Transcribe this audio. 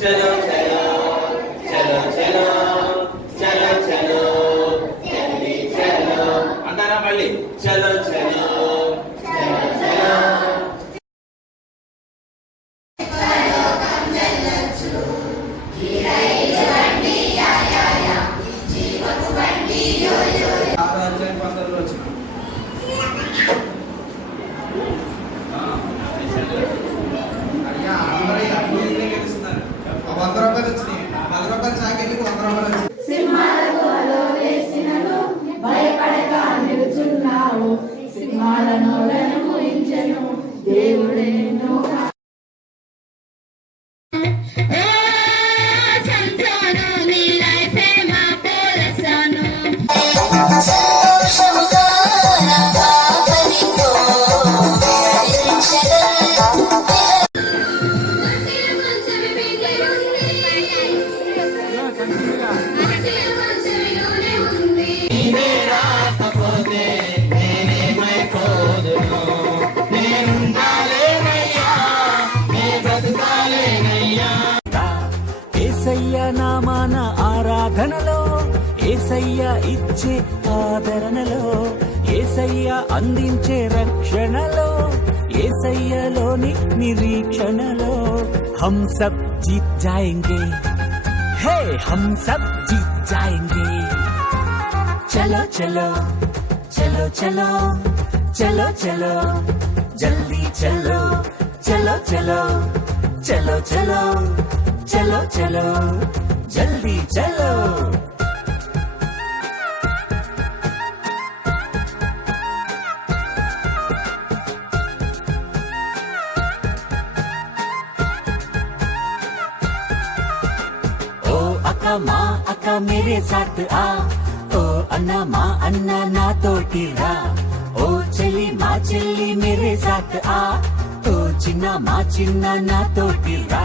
చలో చలో చలో చలో చలో చలో జల్దీ చలో అంటారా మళ్ళీ చలో చలో చలో చలో ఏసయ్య నామాన ఆరాధనలో, ఏసయ్య ఇచ్చే ఆదరణలో, ఏసయ్య అందించే రక్షణలో, ఏసయ్యలోని నిరీక్షణలో हम सब जीत जाएंगे, हे हम सब जीत जाएंगे। चलो चलो चलो चलो चलो चलो जल्दी चलो चलो चलो चलो चलो चलो चलो जल्दी चलो। अक्का माँ अक्का मेरे साथ आ, ओ अन्ना माँ अन्ना ना तोटी रा, ओ चली माँ चली मेरे साथ आ, ओ चिन्ना माँ चिन्ना ना तोटी रा।